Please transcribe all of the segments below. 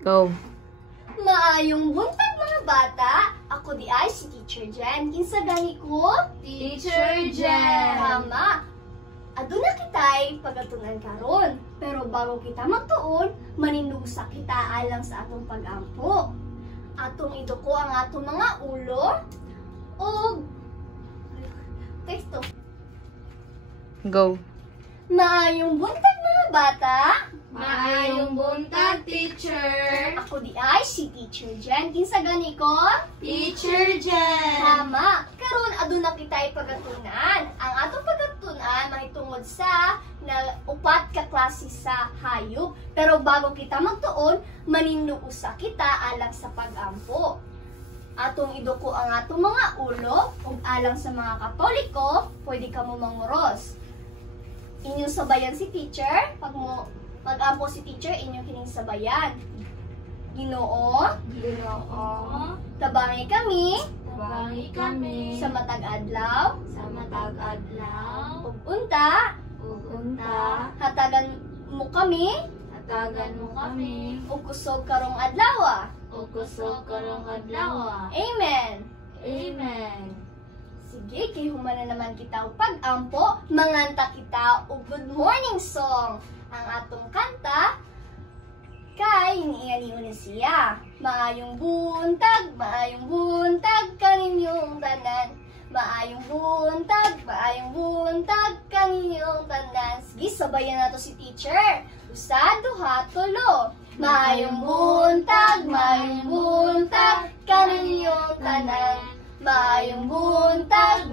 Go. Maayong buntag mga bata. Ako di ay si Teacher Jen. Kinsa gani ko? Teacher Jen. Tama. Aduna kitay pagatunan karon. Pero bago kita magtuon, manindugsa kita alang sa atong pag-ampo. Atong iduko ang atong mga ulo ug teksto. Go. Maayong buntag mga bata. Maayong buntag, teacher. Ako di ay si Teacher Jen. Kinsa gani ko? Teacher Jen. Tama. Karon aduna kitay pagatunan. Ang atong pagatunan mahitungod sa na upat ka klase sa hayop. Pero bago kita magtuon, maninuusa kita alang sa pag-ampo. Atong iduko ang atong mga ulo ug alang sa mga Katoliko, pwede ka mo manguros. Inyong sabayan si teacher, pag mo mag-ampo si teacher, inyong kining sabayan. Ginoo, Ginoo, tabangi kami tabangi kami sa matag adlaw sa matag adlaw ug unta ug unta hatagan mo kami hatagan mo kami ug kusog karong adlaw. ug kusog karong adlaw. Amen. Amen. Sige, kay humana naman kita og pag-ampo, manganta kita og good morning song. Ang atong kanta kay iniingon siya. Maayong buntag kaninyong tanan. Maayong buntag kaninyong tanan. Sige, sabayan nato si teacher. Usa, duha, tulo. Maayong buntag kaninyong tanan. Maayong buntag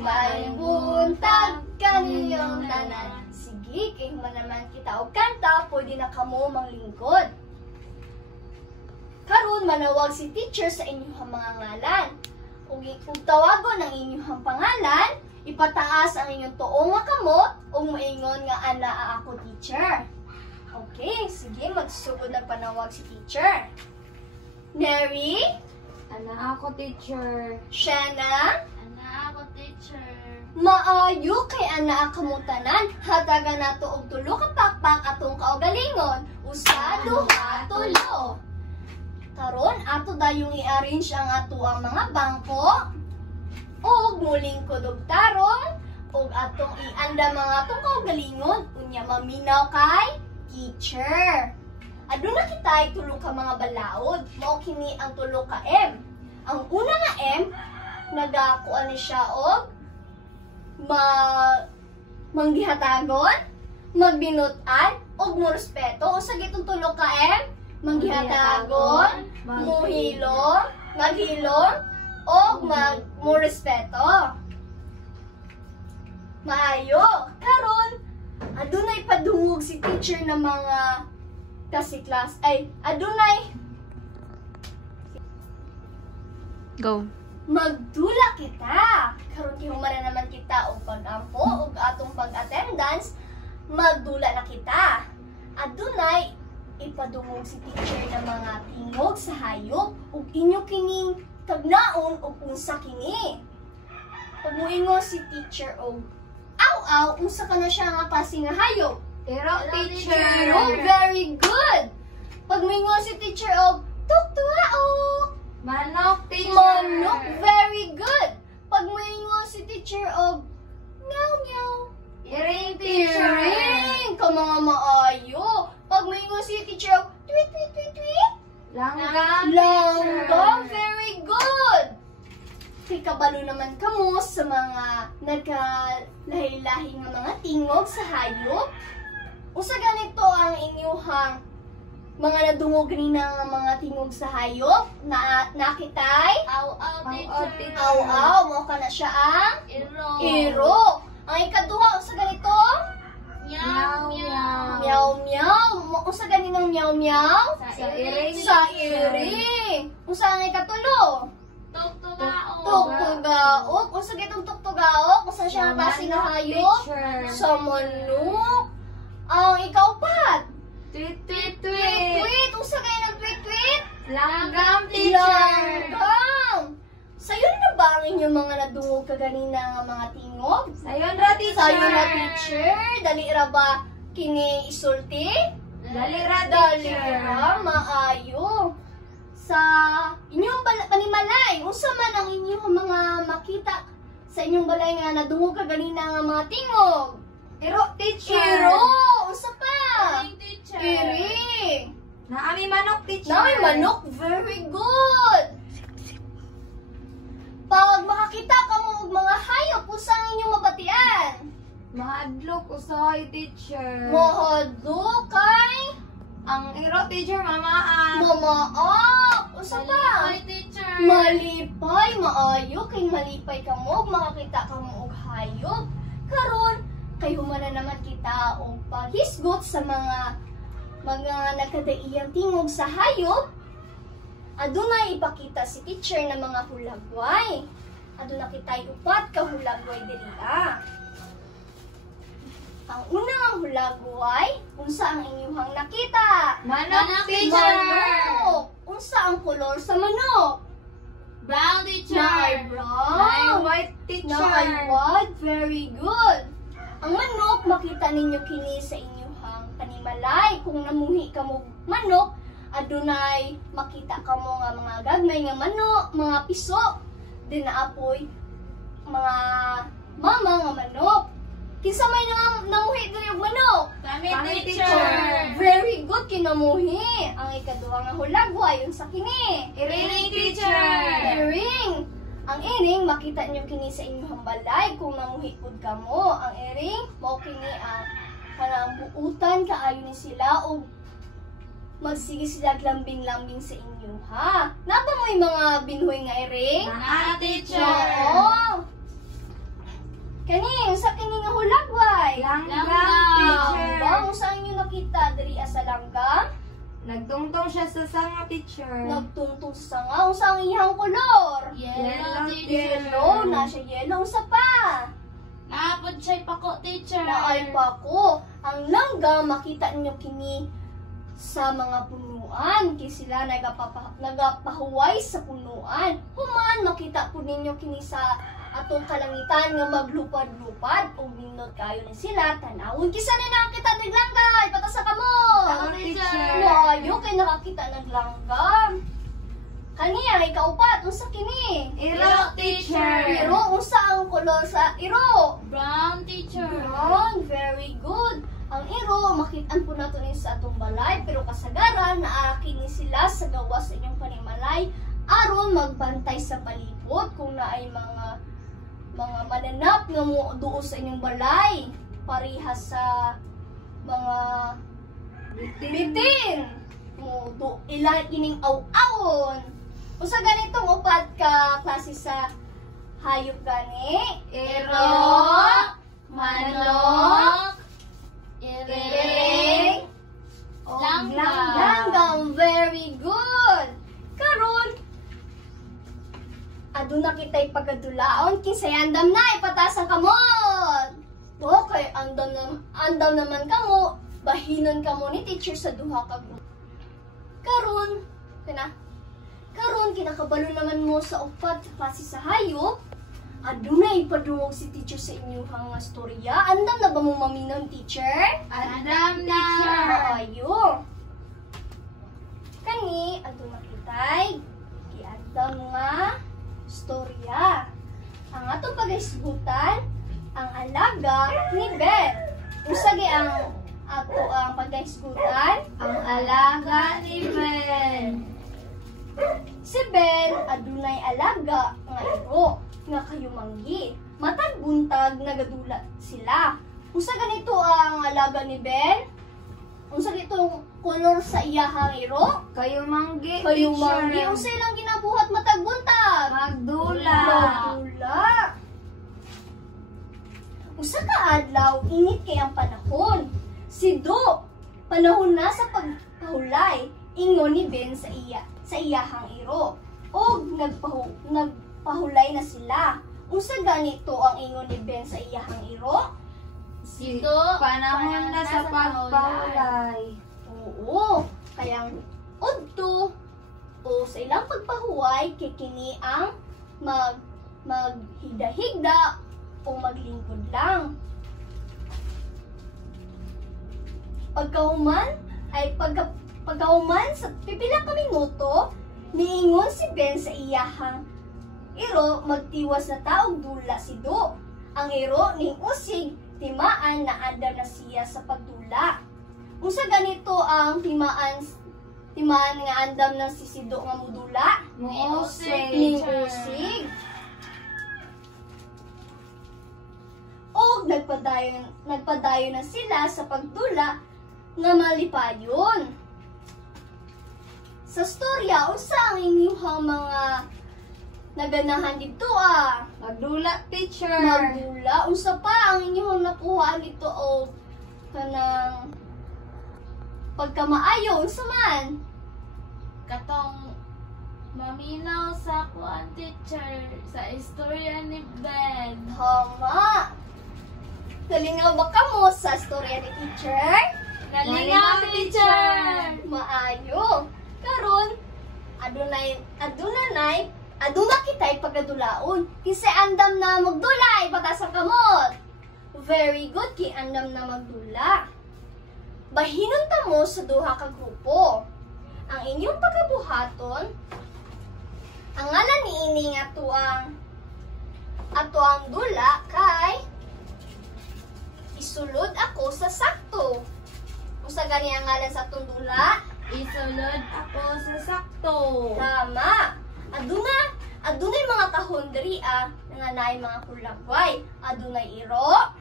kaninyong tanan. Sige, kay man naman kita og kanta, pwede na kamo manglingkod. Karon manawag si teacher sa inyong mga ngalan. Ug tawagon ang inyong pangalan, ipataas ang inyong tuong nga kamot ug moingon nga ana ako teacher. Okay, sige, magsugod na panawag si teacher. Mary, Ana ako, teacher. Shanna, Ana ako, teacher. maayo kay ana kamutanan, hatagan nato og tulo ka pakpak atong kaugalingon. Usa, duha, tulo. Karon ato dayong i-arrange ang ato ang mga bangko. Ug muling kudog tarong ug atong ianda mga atong kaugalingon unya maminaw kay teacher. Aduna kitay tulo ka mga balaod, mao kini ang tulo ka M. Ang una nga M, nagakuan ni siya og manggihatagon, magbinutan, og morespeto. Usa gitong tulo ka M, manggihatagon, muhilom, maghilom, og morespeto. Maayo. Karon, adunay padungog si teacher ng mga kasiklas. Ay, adunay Go. magdula kita. Karon gihumana naman kita og pag-ampo ug atong pag-attendance, magdula na kita. Adunay ipadungog si teacher ng mga tingog sa hayop ug inyo kining tagnaon ug unsa kini. Pag moingon si teacher og aw unsa ka na siya nga klase nga hayop? Pero, teacher. Pero very good. Pag moingon si teacher og tuktuaok, Manok, teacher. manok, very good. Pag moingon si teacher og meow meow, Iring, teacher. iring ka mga maayo. Pag moingon si teacher og tweet tweet tweet tweet, Langgam, langgam, very good. Kay kabalo naman kamo sa mga nagkalahi-lahi nga mga tingog sa hayop. Usa ganito ang inyuhang mga nadungog nina nga mga tingog sa hayop na nakitay. Aw, teacher. Aw, mo ka na siya ang Iro. iro. Ang ikaduha, usa ganito. Meow, meow. Meow, meow. Usa ganinang meow, meow. Sa iring. Sa iring. Usa ang ikatulo. Tuktugaok. Tuktugaok. Usa gitong tuktugaok. Usa siya ang klase nga hayop. Teacher. Sa manok. Ang ikaupat. Tweet, tweet, tweet. Tweet. Usa kayo nag-tweet-tweet. Langgam, teacher. Langgam. Sayo na ba ang inyong mga nadungog kaganina nga mga tingog? Sayon ra, teacher. Sayo na teacher. Dali ra ba kini isulti? Dali ra, Dali teacher. ra. Maayo. sa inyong panimalay, unsa man ang inyong mga makita sa inyong balay nga nadungog ka ganina nga mga tingog? Iro, teacher. Iro! Unsa pa? Iring, teacher. Iring! Naami manok, teacher. Naoy manok, very good! Pag makakita ka mo og mga hayop, unsa ang inyong mabatian? Mahadlok, usahay, teacher. Mohado kay Ang iro, teacher, mamaan. mamaak! Unsa pa? Malipay, teacher. Malipay, maayo kay malipay ka mo, makakita ka mo og hayop. Karon kay humana naman kita og paghisgot sa mga nagkadaiyang tingog sa hayop. Adunay ipakita si teacher na mga hulagway. Aduna kitay upat ka hulagway diri. Ang unang hulagway, unsa ang inyong nakita? Manok, teacher. Manok! Unsa ang kolor sa manok? Brown, teacher. Na ay Ay, brown. white, teacher. Na ay white. Very good. Ang manok, makita ninyo kini sa inyong panimalay. Kung namuhi ka mo manok, adunay makita ka mo nga mga gagmay nga manok, mga piso. Din naapoy mga mama nga manok. Kinsa may namuhi diri og manok? Kami, Oh, teacher. teacher. very good kinamuhi. Ang ikaduha nga hulagway yung sa kini. Iring, teacher. Iring. Ang iring makita niyo kini sa inyong balay kung namuhi pud kamo. Ang iring mao kini ang kanang buutan kaayo ni sila og magsige sila lambing-lambing sa inyo ha. Napa mo yung mga binuhay nga iring? Naa, teacher. Oo. Kani, sa kini nga hulagway. Langgam, Teacher. teacher. Kung saan nyo nakita diri sa langgam? Nagtungtong siya sa sanga, teacher. Nagtungtong sa nga. Kung saan iyang kolor? Yellow, Yellow. Na siya yellow. Sa pa? Naapod siya'y pako, teacher. Naay pa ko. Ang langgam, makita nyo kini sa mga punuan. Kaya sila nagapahuway sa punuan. Human, makita po ninyo kini sa atong kalangitan nga maglupad-lupad. Kung nindot kayo ni sila, tanawon. Kisa na nakakita naglanggam. Patasa ka mo. Ako, teacher. Maayo kay nakakita naglanggam. Kaniya, ay kaupat. Unsa kini? Iro, teacher. Iro, unsa ang kolor sa iro? Brown, teacher. Brown, very good. Ang iro, makitaan po nato ni sa atong balay, pero kasagaran, naaraki ni sila sa gawas sa inyong panimalay, aron magbantay sa palibot kung naay mga mananap nga mo duo sa inyong balay, parihas sa mga bitin. Mo do ilang ining aw-awon. Usa ganitong upat ka klase sa hayop gani? Iro, manok, iring, o langgam. langgam. Very good. Karon aduna kitay pagadulaon kinsay andam na ipatasan kamot. Okay, andam naman kamo, bahinon kamo ni teacher sa duha ka group. Karon, kinakabalo naman mo sa upat klase sa hayop. Adunay padungog si teacher sa inyong nga storya. Andam na ba mo maminaw, teacher? Andam na. Maayo. Kani, aduna kitay giandam nga storya. Ang atong paghisgutan, ang alaga ni Ben. Usagi ang ato ang paghisgutan. Ang alaga ni Ben. Si Ben adunay alaga nga iro nga kayumanggi. Matag buntag nagadula sila. Unsa ganito ang alaga ni Ben? Unsa dito kolor sa iyahang iro? Kayumanggi, Kayumanggi. teacher. Unsa ilang ginabuhat matag buntag? Magdula. Magdula. Usa ka adlaw init kay ang panahon. Si Do, panahon na sa pagpahulay, ingon ni Ben sa iyahang iro. Og nagpahulay na sila. Unsa ganito ang ingon ni Ben sa iyahang iro? Sito, panahon na sa pagpahulay. Oo, kayang udto o sa ilang pagpahuway kay kini ang maghigda-higda o maglingkod lang. Pagkahuman ay pagkahuman sa pipila ka minuto, Niingon si Ben sa iyahang iro magtiwas na taog dula si Do. Ang iro ning usig timaan na andam na siya sa pagdula. Unsa ganito ang timaan nga andam na si Sido nga mudula? Muusig. Ning usig. O nagpadayon na sila sa pagdula nga malipayon. Sa storya, unsa ang inyong mga naganahan dito Magdula, teacher. Magdula. Unsa pa ang inyong nakuha dito o kanang pagkamaayo? Unsa man? Katong maminaw sa kuan, teacher, sa istorya ni Ben. Tama. Nalingaw ba ka mo sa storya ni teacher? Nalingaw, teacher. Maayo. Karon, aduna kita'y pagkadulaon. Kasi andam na magdulay, patas ang kamot. Very good, kay andam na magdula. Bahinon ta mo sa duha ka grupo. Ang inyong pagkabuhaton, ang ngalan ni ini nga ato ang dula kay isulod ako sa sakto. Usa gani ang ngalan sa atong dula? Isulod ako sa sakto. Tama. Adunay mga kahon diri nga naay mga kulagway. Adunay iro,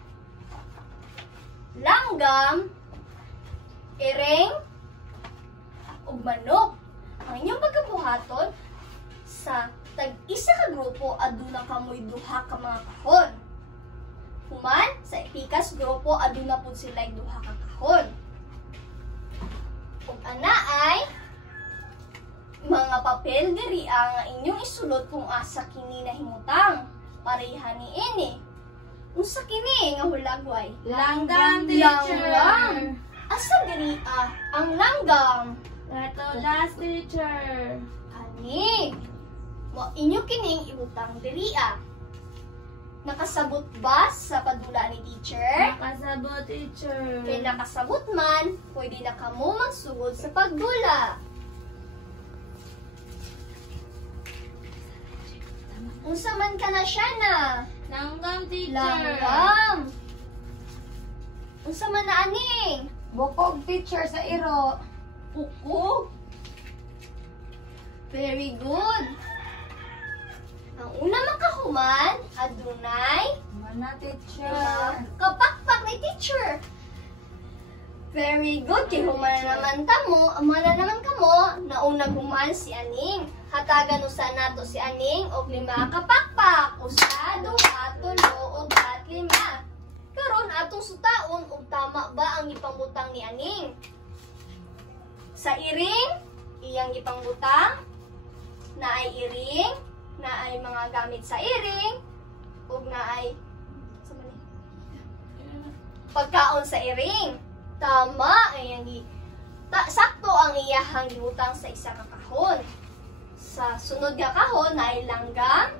langgam, ireng, ug manok. Ang inyong pagkabuhaton sa tag-isa ka grupo aduna kamoy duha ka mga kahon. Human sa ipikas grupo aduna pud sila duha ka kahon. Ug ana ay mga papel diri ang inyong isulod kung asa kini nahimutang. Pareha ni ini. Unsa kini nga hulagway? Langgam, teacher. Langgam. Asa diri ang langgam? Ito last, teacher. Kani. Mo inyo kining ibutang diri Nakasabot ba sa padula ni teacher? Nakasabot, teacher. Kay nakasabot man, pwede na kamo magsugod sa pagdula. Unsa man ka na siya na? Langgam, teacher. Langgam. Unsa man na aning? Bukog, teacher, sa iro. Pukog. Very good. Ang una makahuman, adunay Mana, teacher. kapakpak ni teacher. Very good. Kay human naman kamo, naunang human si Aning. Hatagan usa nato si Aning og 5 kapakpak. Usa, 2, 3, 4, 5. Karon atong sutaon og tama ba ang ipangutang ni Aning. Sa iring, iyang ipangutang na ay iring, na ay mga gamit sa iring, ug na ay pagkaon sa iring. Tama, ayan sakto ang iyahang giutang sa isa ka kahon. Sa sunod nga kahon na ay langgam.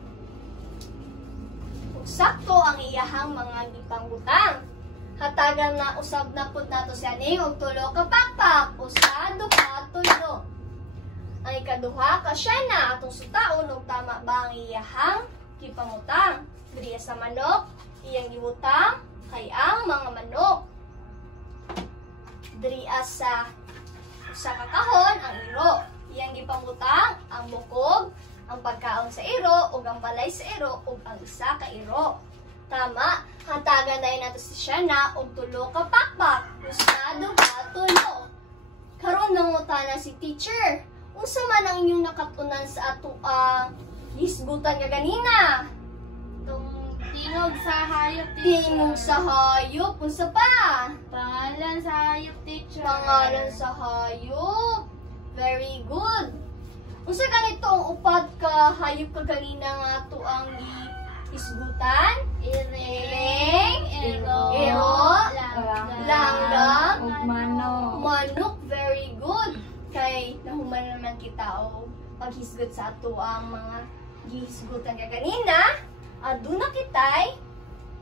Ug sakto ang iyahang mga gipangutang. Hatagan na usab na pud nato si Aning og 3 ka pakpak. Usa, 2, 3. Ang ikaduha ka siya na atong sutaon og tama ba ang iyahang gipangutang. Diri sa manok, iyang giutang kay ang mga manok. Diri sa ka kahon ang iro. Iyang gipangutang ang bukog, ang pagkaon sa iro ug ang balay sa iro ug ang isa ka iro. Tama, hatagan dayon nato si Shana og 3 ka pakpak. Usa, 2, 3. Karon nangutana si teacher. Unsa man ang inyong nakatunan sa ato hisgutan nga ganina? Tingog sa hayop, teacher. Tingog sa hayop. Unsa pa? Pangalan sa hayop, teacher. Pangalan sa hayop. Very good. Unsa ganito ang upad ka hayop ka ganina nga ato ang hisgutan? Iring, iro, langgam, ug manok. manok. Very good. Kay nahuman naman kita o paghisgot sa ato ang mga gihisgutan ka ganina. Aduna kitay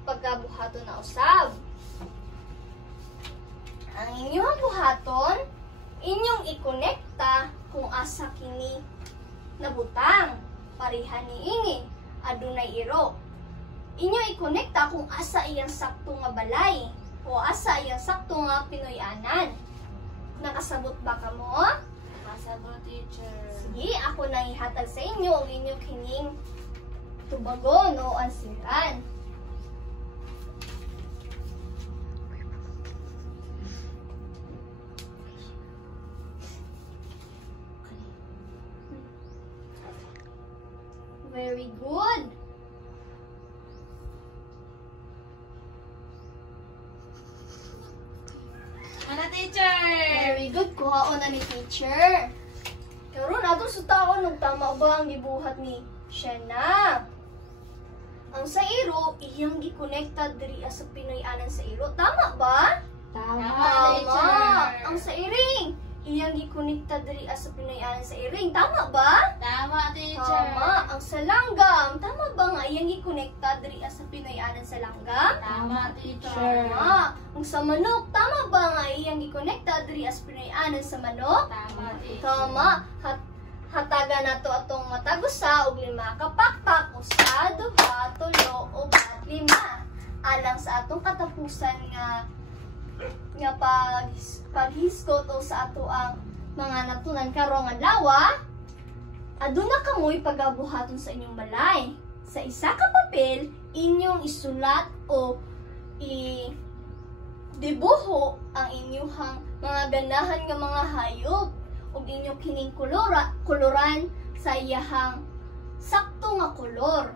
pagkabuhaton na usab. Ang inyong buhaton, inyong ikonekta kung asa kini nabutang. Parihan niini, adunay iro. Inyo i-connecta kung asa iyang sakto nga balay o asa iyang sakto nga Pinoy-anan. Nakasabot ba ka mo? Kasabot, teacher. Sige, ako nang ihatag sa inyo ang inyong kining tubagon o ansiran. Very good. Ano, teacher? Very good. Kuhaon na ni teacher. Karon ato sa taon, nagtama ba ang gibuhat ni Shana? Ang sa iro, iyang gikonekta diri sa Pinoy-anan sa iro. Tama ba? Tama, teacher. Ang sa iring, iyang gikonekta diri sa Pinoy-anan sa iring. Tama ba? Tama, teacher. Tama. Ang sa langgam, tama ba nga iyang gikonekta diri sa Pinoy-anan sa langgam? Tama, teacher. Tama. Ang sa manok, tama ba nga iyang gikonekta diri sa Pinoy-anan sa manok? Tama, teacher. Tama. Hataga na to atong matagusa og 5 ka pakpak, usa, duha, tulo, upat, 5. Alang sa atong katapusan nga paghiskot o sa ato ang mga natunan karong adlaw, aduna kamoy pagabuhaton sa inyong balay. Sa isa ka papel, inyong isulat o dibuho ang inyong mga ganahan nga mga hayop ug inyong kining koloran sa iyahang sakto nga kolor.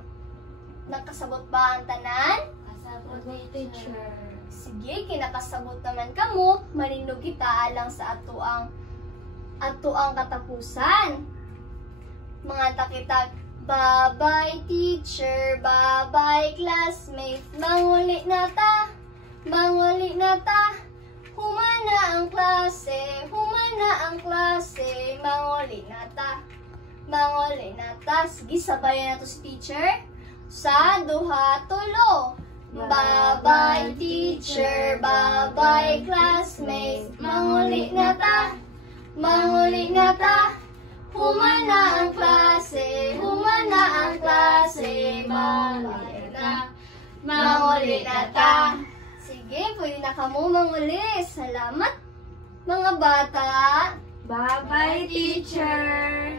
Nakasabot ba ang tanan? Kasabot, teacher. Sige, kinakasabot naman kamo, marinog kita alang sa ato ang katapusan. Mga takitag, bye-bye teacher, bye-bye classmate, manguli na ta, humana ang klase, manguli na ta. Sige, sabayan na to si teacher. Sa, duha, tulo. Bye-bye teacher, bye-bye classmates, manguli na ta, humana ang klase, manguli na ta. Sige, pwede na kamo manguli. Salamat mga bata. Bye-bye, teacher.